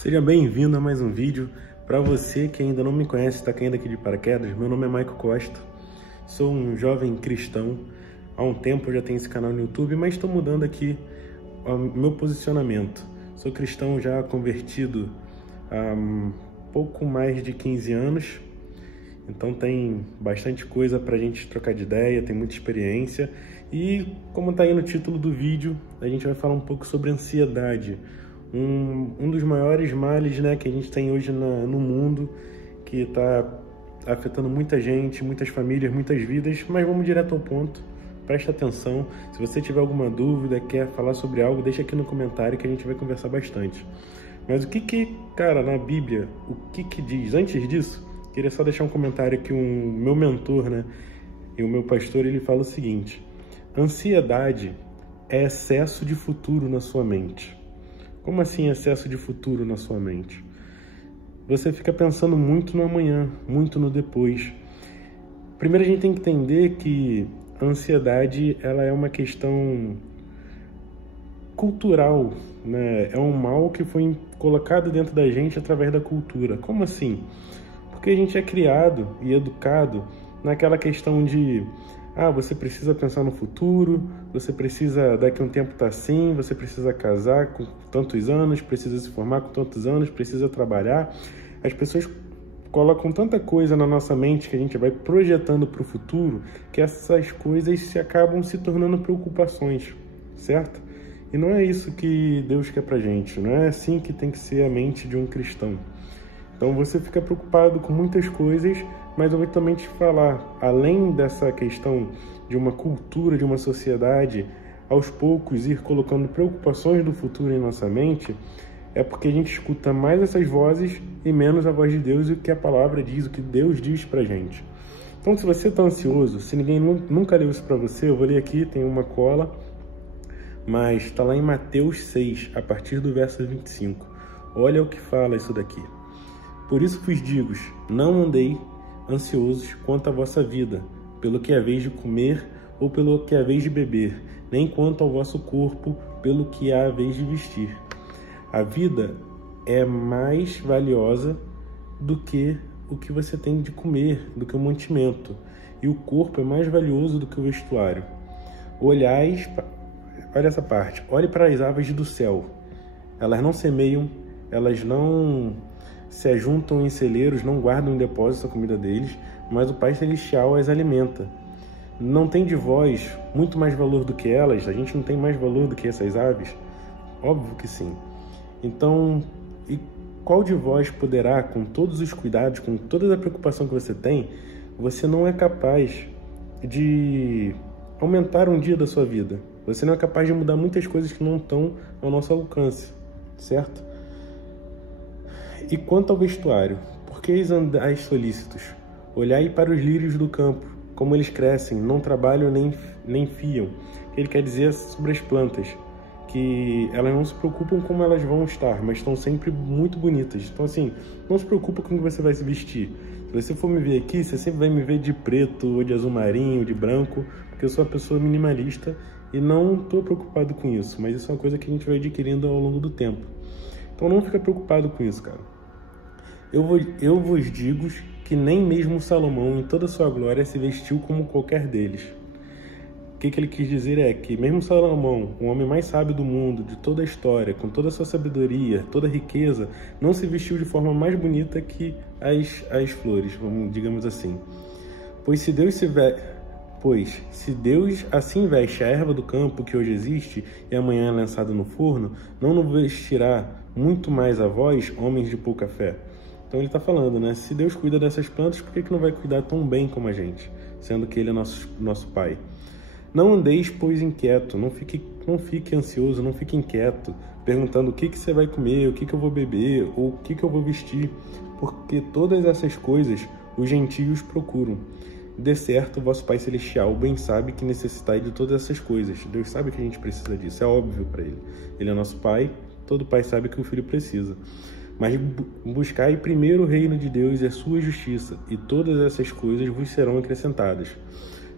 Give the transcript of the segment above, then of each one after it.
Seja bem-vindo a mais um vídeo. Para você que ainda não me conhece, está caindo aqui de paraquedas, meu nome é Maico Costa, sou um jovem cristão. Há um tempo eu já tenho esse canal no YouTube, mas estou mudando aqui o meu posicionamento. Sou cristão já convertido há pouco mais de 15 anos, então tem bastante coisa para a gente trocar de ideia, tem muita experiência. E como está aí no título do vídeo, a gente vai falar um pouco sobre ansiedade. Um dos maiores males, né, que a gente tem hoje no mundo, que está afetando muita gente, muitas famílias, muitas vidas. Mas vamos direto ao ponto, presta atenção. Se você tiver alguma dúvida, quer falar sobre algo, deixa aqui no comentário que a gente vai conversar bastante. Mas cara, na Bíblia, o que diz? Antes disso, queria só deixar um comentário que o meu mentor, né, e o meu pastor, ele fala o seguinte: ansiedade é excesso de futuro na sua mente. Como assim excesso de futuro na sua mente? Você fica pensando muito no amanhã, muito no depois. Primeiro a gente tem que entender que a ansiedade, ela é uma questão cultural, né? É um mal que foi colocado dentro da gente através da cultura. Como assim? Porque a gente é criado e educado naquela questão de você precisa pensar no futuro, você precisa, daqui a um tempo tá assim, você precisa casar com tantos anos, precisa se formar com tantos anos, precisa trabalhar. As pessoas colocam tanta coisa na nossa mente que a gente vai projetando para o futuro, que essas coisas acabam se tornando preocupações, certo? E não é isso que Deus quer pra gente, não é assim que tem que ser a mente de um cristão. Então você fica preocupado com muitas coisas, mas eu vou também te falar, além dessa questão de uma cultura, de uma sociedade, aos poucos ir colocando preocupações do futuro em nossa mente, é porque a gente escuta mais essas vozes e menos a voz de Deus e o que a palavra diz, o que Deus diz pra gente. Então, se você está ansioso, se ninguém nunca leu isso pra você, eu vou ler aqui, tem uma cola, mas está lá em Mateus 6, a partir do verso 25. Olha o que fala isso daqui. Por isso vos digo, não andei ansiosos quanto à vossa vida, pelo que é vez de comer ou pelo que é vez de beber, nem quanto ao vosso corpo, pelo que há vez de vestir. A vida é mais valiosa do que o que você tem de comer, do que o mantimento, e o corpo é mais valioso do que o vestuário. Olha essa parte, olhe para as aves do céu, elas não semeiam, elas não se ajuntam em celeiros, não guardam em depósito a comida deles, mas o Pai Celestial as alimenta. Não tem de vós muito mais valor do que elas? A gente não tem mais valor do que essas aves? Óbvio que sim. Então, e qual de vós poderá, com todos os cuidados, com toda a preocupação que você tem, você não é capaz de aumentar um dia da sua vida? Você não é capaz de mudar muitas coisas que não estão ao nosso alcance, certo? E quanto ao vestuário, por que andais solícitos? Olhai para os lírios do campo, como eles crescem, não trabalham nem fiam. Ele quer dizer sobre as plantas, que elas não se preocupam como elas vão estar, mas estão sempre muito bonitas. Então assim, não se preocupa com o que você vai se vestir. Se você for me ver aqui, você sempre vai me ver de preto, ou de azul marinho, ou de branco, porque eu sou uma pessoa minimalista e não estou preocupado com isso, mas isso é uma coisa que a gente vai adquirindo ao longo do tempo. Então não fica preocupado com isso, cara. Eu vos digo que nem mesmo Salomão, em toda a sua glória, se vestiu como qualquer deles. O que ele quis dizer é que mesmo Salomão, o homem mais sábio do mundo, de toda a história, com toda a sua sabedoria, toda a riqueza, não se vestiu de forma mais bonita que as flores, digamos assim. Pois se Deus assim veste a erva do campo que hoje existe e amanhã é lançada no forno, não nos vestirá muito mais a vós, homens de pouca fé? Então ele está falando, né? Se Deus cuida dessas plantas, por que não vai cuidar tão bem como a gente? Sendo que Ele é nosso Pai. Não andeis, pois, inquieto. Não fique ansioso, não fique inquieto, perguntando o que você vai comer, o que eu vou beber, ou o que eu vou vestir. Porque todas essas coisas os gentios procuram. De certo, vosso Pai Celestial bem sabe que necessitai de todas essas coisas. Deus sabe que a gente precisa disso, é óbvio para Ele. Ele é nosso Pai, todo pai sabe que o filho precisa. Mas buscai primeiro o reino de Deus e a sua justiça, e todas essas coisas vos serão acrescentadas.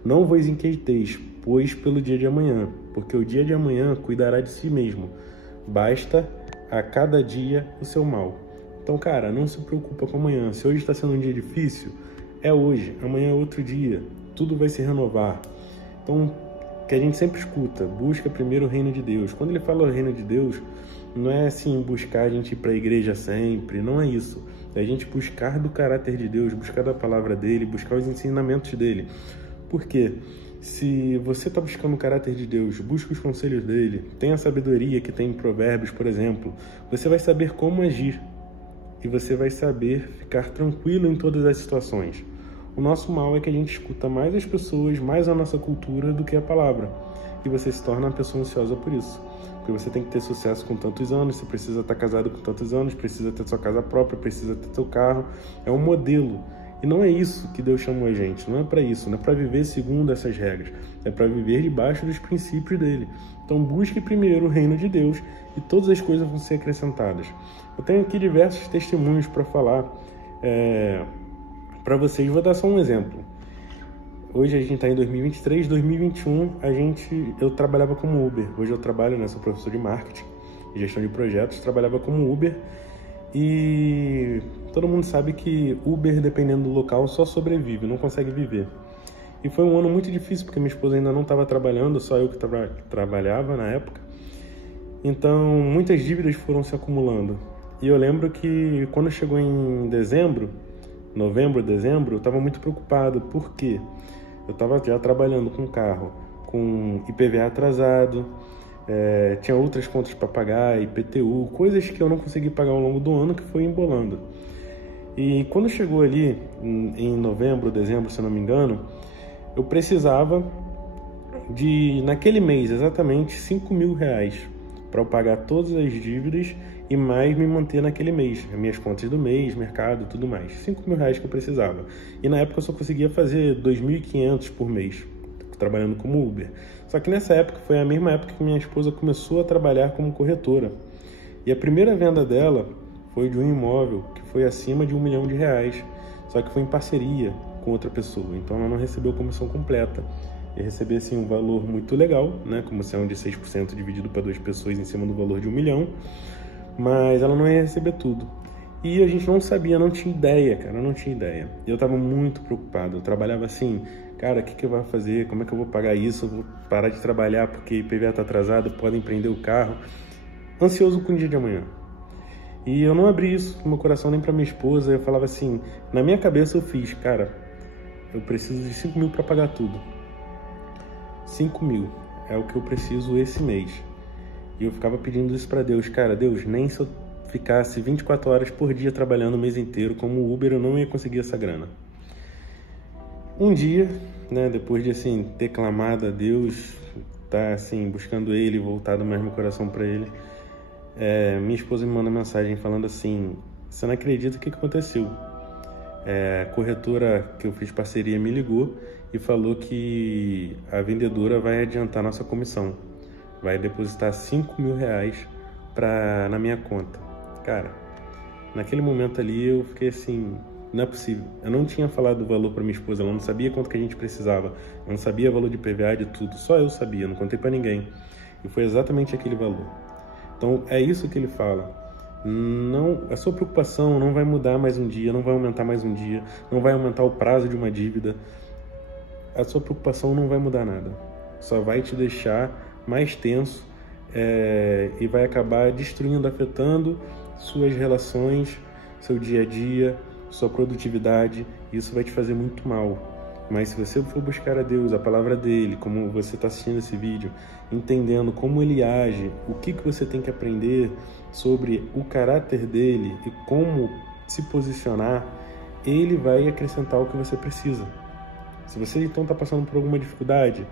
Não vos inquieteis, pois, pelo dia de amanhã, porque o dia de amanhã cuidará de si mesmo. Basta a cada dia o seu mal. Então, cara, não se preocupa com amanhã. Se hoje está sendo um dia difícil, é hoje. Amanhã é outro dia. Tudo vai se renovar. Então, que a gente sempre escuta, busca primeiro o reino de Deus. Quando ele fala o reino de Deus, não é assim buscar a gente ir para a igreja sempre, não é isso. É a gente buscar do caráter de Deus, buscar da palavra dele, buscar os ensinamentos dele. Por quê? Se você está buscando o caráter de Deus, busca os conselhos dele, tem a sabedoria que tem em Provérbios, por exemplo, você vai saber como agir e você vai saber ficar tranquilo em todas as situações. O nosso mal é que a gente escuta mais as pessoas, mais a nossa cultura do que a palavra. E você se torna uma pessoa ansiosa por isso. Porque você tem que ter sucesso com tantos anos, você precisa estar casado com tantos anos, precisa ter sua casa própria, precisa ter seu carro. É um modelo. E não é isso que Deus chamou a gente, não é para isso, não é para viver segundo essas regras, é para viver debaixo dos princípios dele. Então busque primeiro o reino de Deus e todas as coisas vão ser acrescentadas. Eu tenho aqui diversos testemunhos para falar para vocês, vou dar só um exemplo. Hoje a gente está em 2023, 2021, eu trabalhava como Uber, hoje eu trabalho, sou professor de marketing e gestão de projetos, trabalhava como Uber. E todo mundo sabe que Uber, dependendo do local, só sobrevive, não consegue viver. E foi um ano muito difícil, porque minha esposa ainda não estava trabalhando, só eu que trabalhava na época. Então, muitas dívidas foram se acumulando. E eu lembro que quando chegou em novembro, dezembro, eu estava muito preocupado. Por quê? Eu estava já trabalhando com carro, com IPVA atrasado, tinha outras contas para pagar, IPTU, coisas que eu não consegui pagar ao longo do ano, que foi embolando. E quando chegou ali em novembro, dezembro, se eu não me engano, eu precisava de, naquele mês exatamente, R$5.000 para eu pagar todas as dívidas e mais me manter naquele mês, as minhas contas do mês, mercado, tudo mais. R$5.000 que eu precisava. E na época eu só conseguia fazer 2.500 por mês, trabalhando como Uber. Só que nessa época foi a mesma época que minha esposa começou a trabalhar como corretora. E a primeira venda dela foi de um imóvel que foi acima de R$1 milhão, só que foi em parceria com outra pessoa. Então ela não recebeu comissão completa. E receber assim um valor muito legal, comissão de 6% dividido para 2 pessoas em cima do valor de R$1 milhão, mas ela não ia receber tudo. E a gente não sabia, não tinha ideia, cara, não tinha ideia. E eu estava muito preocupado, eu trabalhava assim, cara, o que eu vou fazer? Como é que eu vou pagar isso? Eu vou parar de trabalhar porque IPVA está atrasado, podem prender o carro. Ansioso com o dia de amanhã. E eu não abri isso no meu coração nem para minha esposa. Eu falava assim, na minha cabeça eu fiz, cara, eu preciso de R$5.000 para pagar tudo. 5.000 é o que eu preciso esse mês. E eu ficava pedindo isso para Deus, cara, Deus, nem se eu ficasse 24 horas por dia trabalhando o mês inteiro como Uber, eu não ia conseguir essa grana. Um dia, depois de assim ter clamado a Deus, tá assim buscando Ele, voltado mais meu coração para Ele, minha esposa me manda mensagem falando assim: você não acredita o que aconteceu? A corretora que eu fiz parceria me ligou e falou que a vendedora vai adiantar nossa comissão, vai depositar R$5.000 na minha conta. Cara, naquele momento ali eu fiquei assim, não é possível. Eu não tinha falado o valor para minha esposa, ela não sabia quanto que a gente precisava, eu não sabia o valor de PVA, de tudo, só eu sabia, não contei para ninguém. E foi exatamente aquele valor. Então é isso que ele fala. Não, a sua preocupação não vai mudar mais um dia, não vai aumentar mais um dia, não vai aumentar o prazo de uma dívida. A sua preocupação não vai mudar nada. Só vai te deixar mais tenso e vai acabar destruindo, afetando suas relações, seu dia a dia, sua produtividade. Isso vai te fazer muito mal. Mas se você for buscar a Deus, a palavra dele, como você está assistindo esse vídeo, entendendo como ele age, o que você tem que aprender sobre o caráter dele e como se posicionar, ele vai acrescentar o que você precisa. Se você então está passando por alguma dificuldade,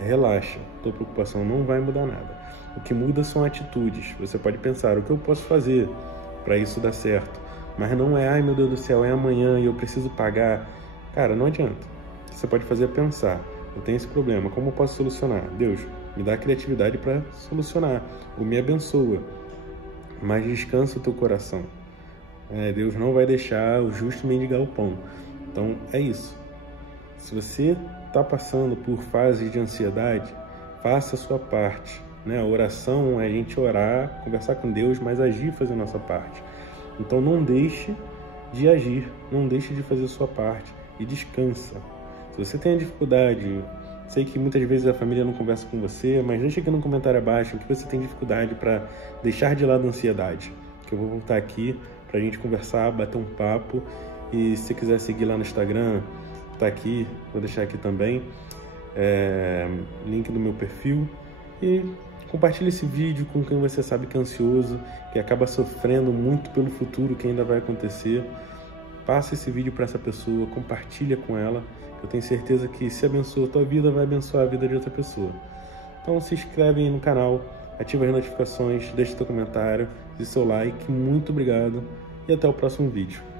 relaxa, tua preocupação não vai mudar nada. O que muda são atitudes. Você pode pensar, o que eu posso fazer para isso dar certo? Mas não é, ai meu Deus do céu, é amanhã e eu preciso pagar. Cara, não adianta. O que você pode fazer é pensar, eu tenho esse problema, como eu posso solucionar? Deus, me dá criatividade para solucionar, ou me abençoa, mas descansa o teu coração. Deus não vai deixar o justo mendigar o pão. Então é isso. Se você está passando por fases de ansiedade, faça a sua parte. né? A oração é a gente orar, conversar com Deus, mas agir, fazer a nossa parte. Então não deixe de agir, não deixe de fazer a sua parte e descansa. Se você tem dificuldade, sei que muitas vezes a família não conversa com você, mas deixa aqui no comentário abaixo o que você tem dificuldade para deixar de lado a ansiedade, que eu vou voltar aqui para a gente conversar, bater um papo. E se você quiser seguir lá no Instagram, tá aqui, vou deixar aqui também, link do meu perfil. E compartilhe esse vídeo com quem você sabe que é ansioso, que acaba sofrendo muito pelo futuro que ainda vai acontecer. Passa esse vídeo para essa pessoa, compartilha com ela. Eu tenho certeza que se abençoa a tua vida, vai abençoar a vida de outra pessoa. Então se inscreve aí no canal, ativa as notificações, deixa teu comentário e seu like. Muito obrigado e até o próximo vídeo.